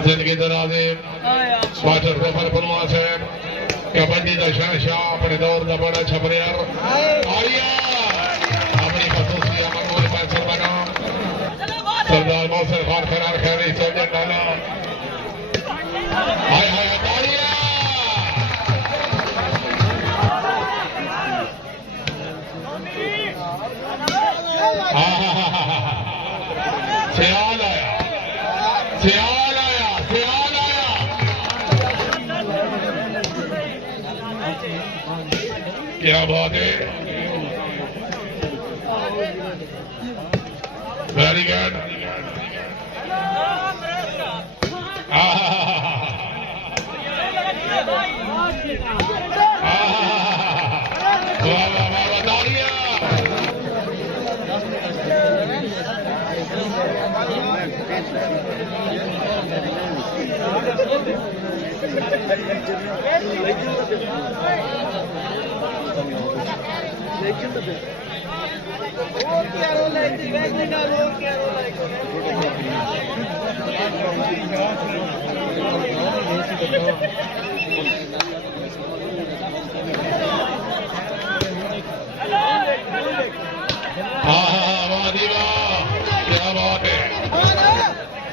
जिंदगी दराजे मास्टर जफर फरमा साहब कबड्डी का शहशाह अपने दौर का बड़ा छपरियर अपनी खसूसी मकबूल पैसर बना सरदार मौसर खान खरार खैरी सौजन डाला हाय हाय तालिया सियाल आया सियाल आया सियाल आया क्या बात है very good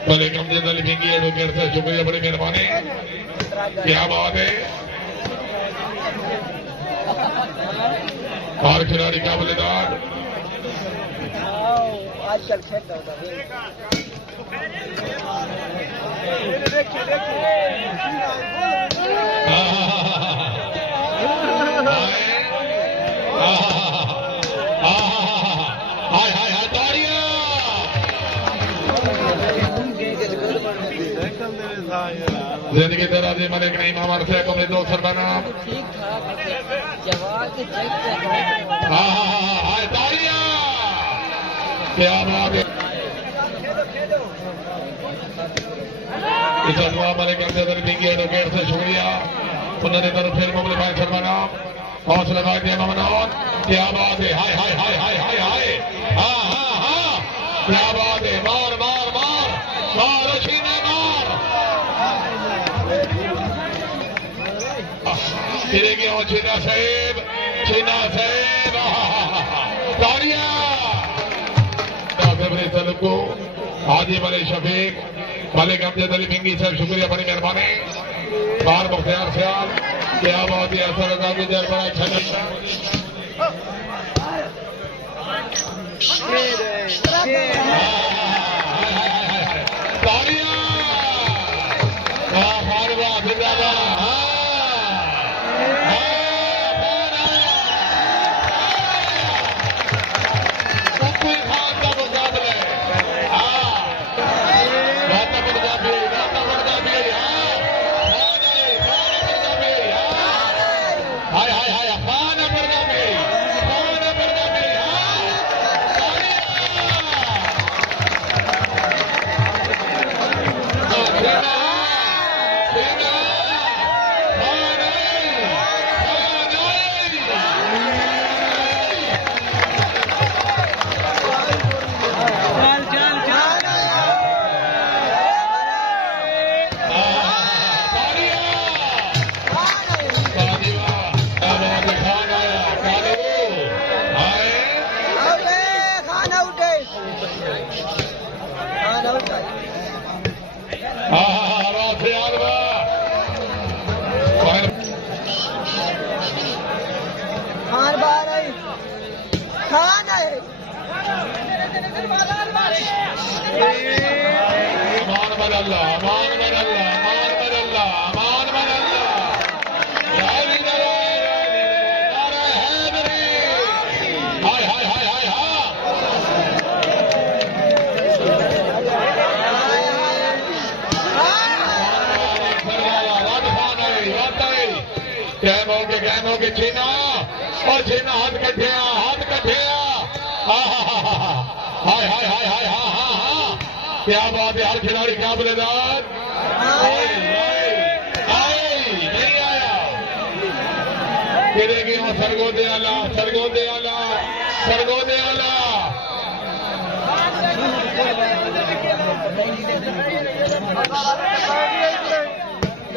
Malik Amjad Ali Bhingi advocate से शुक्रिया बड़ी मेहरबानी क्या बात है और खिलाड़ी का बलिदान आजकल खेलता होता जिंदगी दराजे मलिक नहीं हमारे से कमरे दो सरदाना क्या बात है इस अफवाह मलिक अमजद बिंगी एडवोकेट से शुक्रिया उन्होंने तरफ फिर मुगल भाई सरदाना हौसला लगा दिया ममनौन क्या बात है हाय हाय हाय हाय हाय हाय हाँ हाँ हाँ क्या बात है मार मार मार मार छीने मार गिरेगी और चीना साहेब तालियां को हाजी मलिक शफीक मलिक अमजद अली भिंगी साहब शुक्रिया बड़ी मेहरबानी बार मुख्तियार सयाल क्या बहुत ही असर लगा गुजर बड़ा अच्छा तालियां कहमों के छीना और छीना हाथ कठिया हाय हाय हाय हाय हाँ हाँ हाँ क्या बात है हर खिलाड़ी क्या बलिदान नहीं आया गिरेगी और सरगोदे आला सरगोदे आला सरगोदे आला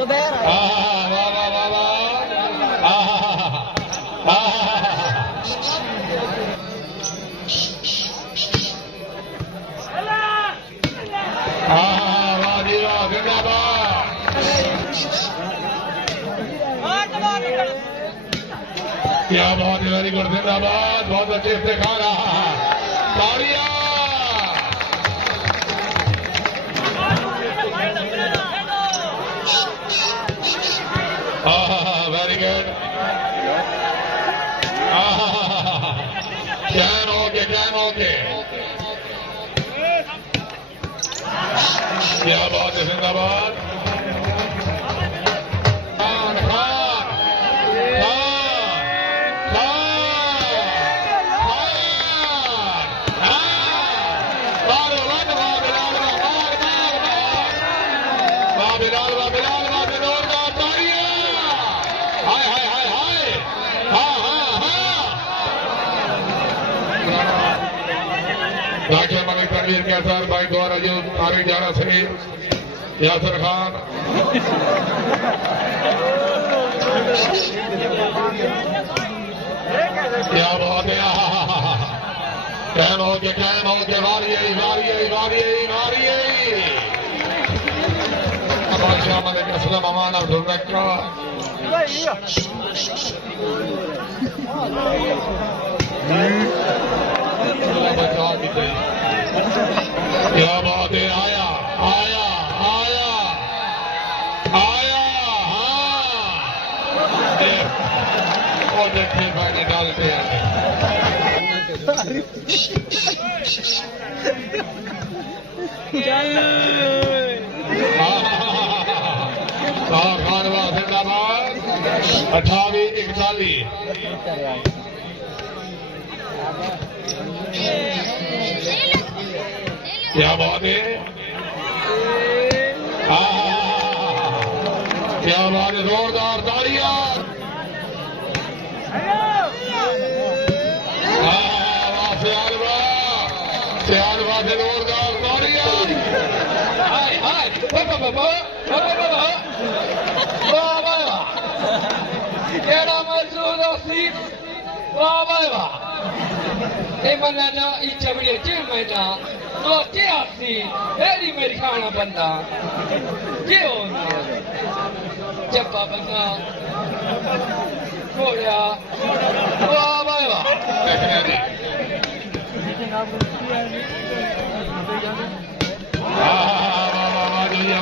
वाह वाह वाह वाह जी वाह जिंदाबाद क्या बहुत ही वेरी गुड जिंदाबाद बहुत अच्छे से खा रहा है तालियां वेरी गुड कैन ओके क्या बात है जिंदाबाद डॉक्टर मलिक तनवीर के असर भाई द्वारा जो तारीख जाना सही यासर खान क्या बात है कैन हो के वारी बादशाह मलिक असलम अमान और ढूंढा बचा दी गई क्या बात है आया हाँ और देखिए भाई डालते हैं खानवा जिंदाबाद 28-41 क्या बात है क्या बात है जोरदार तालियां सियालवा से जोरदार तालियां केड़ा महसूस सी वाह वाह वाह मना चवड़े चे महीना तो ची हेरी मेरी खाना बंदा जे होना चप्पा बंदा घोड़ा वाह वाह वाह दुनिया